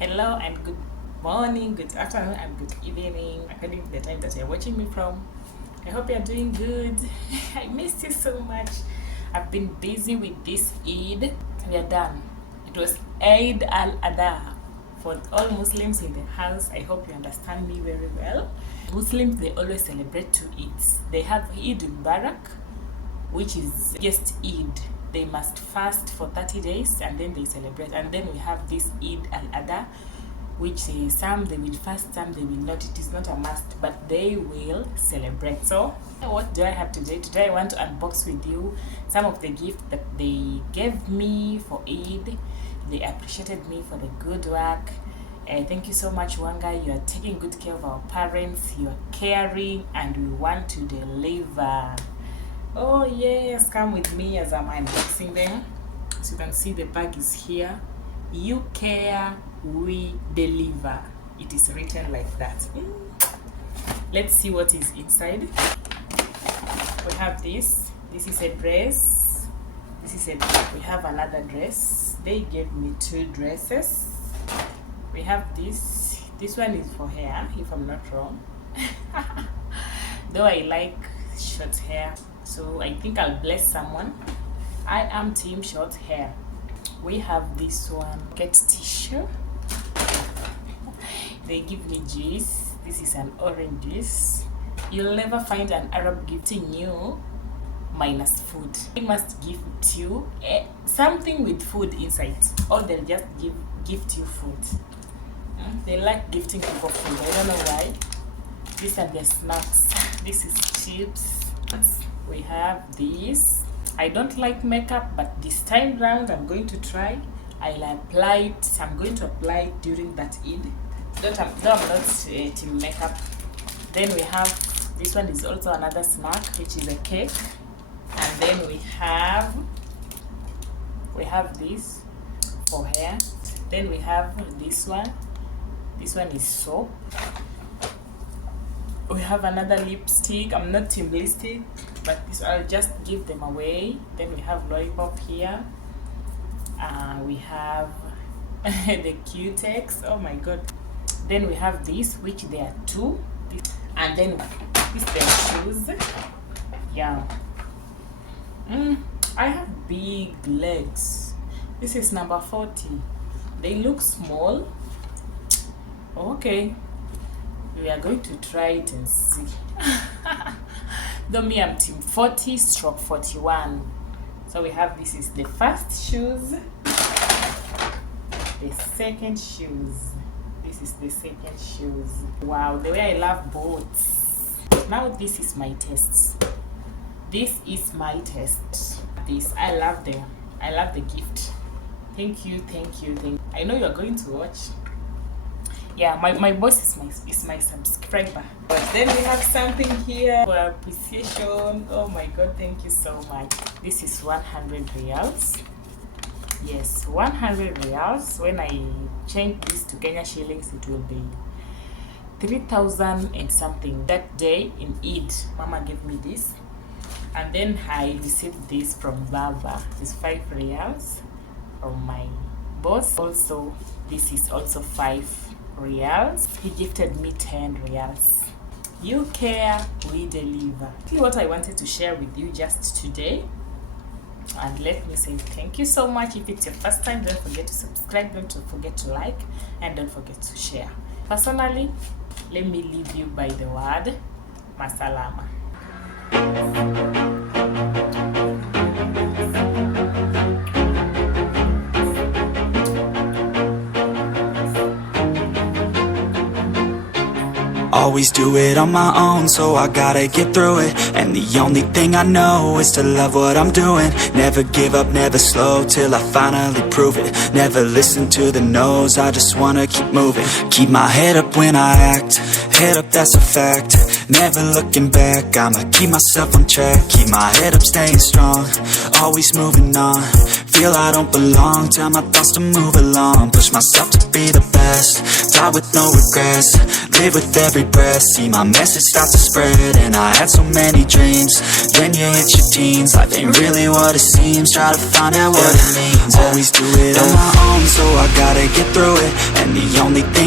Hello and good morning, good afternoon and good evening according to the time that you're watching me from. I hope you're doing good. I missed you so much. I've been busy with this Eid. We are done. It was Eid al-Adha for all Muslims in the house. I hope you understand me very well. Muslims, they always celebrate two Eids. They have Eid Mubarak, which is just Eid. They must fast for 30 days and then they celebrate. And then we have this Eid al-Adha, which some they will fast, some they will not. It is not a must, but they will celebrate. So what do I have today? Today I want to unbox with you some of the gifts that they gave me for Eid. They appreciated me for the good work. Thank you so much, Wanga. You are taking good care of our parents. You are caring and we want to deliver. Oh yes, come with me as I'm unboxing them. As you can see, the bag is here. You care, we deliver. It is written like that. Let's see what is inside. We have this. This is a dress. We have another dress. They gave me two dresses. We have this. This one is for hair, if I'm not wrong. Though I like short hair, so I think I'll bless someone. I am team short hair. We have this one, get tissue. They give me juice. This is an orange juice. You'll never find an Arab gifting you minus food. They must gift you something with food inside, or they'll just gift you food. They like gifting people food. I don't know why. These are the snacks. This is chips. We have this. I don't like makeup, but this time round I'm going to try. I'll apply it. I'm going to apply it during that Eid. I'm not team makeup. Then we have this one is also another snack, which is a cake. And then we have this for hair. Then we have this one. This one is soap. We have another lipstick. I'm not team lipstick, but this I'll just give them away. Then we have lollipop here. We have the Q-Tex. Oh my god. Then we have this, which there are two. And then this the shoes. Yeah. I have big legs. This is number 40. They look small. Okay. We are going to try it and see. Though me, I'm team 40/41. So we have, this is the first shoes. The second shoes. This is the second shoes. Wow, the way I love boots. Now this is my test. This is my test. This, I love the gift. Thank you. I know you're going to watch. Yeah, my boss is my subscriber. But then we have something here for appreciation. Oh my god, thank you so much. This is 100 reals. Yes, 100 reals. When I change this to Kenya shillings, it will be 3,000 and something. That day in Eid, Mama gave me this. And then I received this from Baba. It's 5 reals from my boss. Also, this is also 5 reals. He gifted me 10 reals. You care, we deliver. What I wanted to share with you just today. And let me say thank you so much. If it's your first time, don't forget to subscribe, don't forget to like, and don't forget to share. Personally, let me leave you by the word Masalama. Always do it on my own, so I gotta get through it. And the only thing I know is to love what I'm doing. Never give up, never slow, till I finally prove it. Never listen to the no's, I just wanna keep moving. Keep my head up when I act, head up, that's a fact. Never looking back, I'ma keep myself on track. Keep my head up, staying strong, always moving on. Feel I don't belong, tell my thoughts to move along. Push myself to be the best, die with no regrets, live with every breath, see my message start to spread. And I had so many dreams, then you hit your teens, life ain't really what it seems, try to find out what it means. Always do it on my own, so I gotta get through it, and the only thing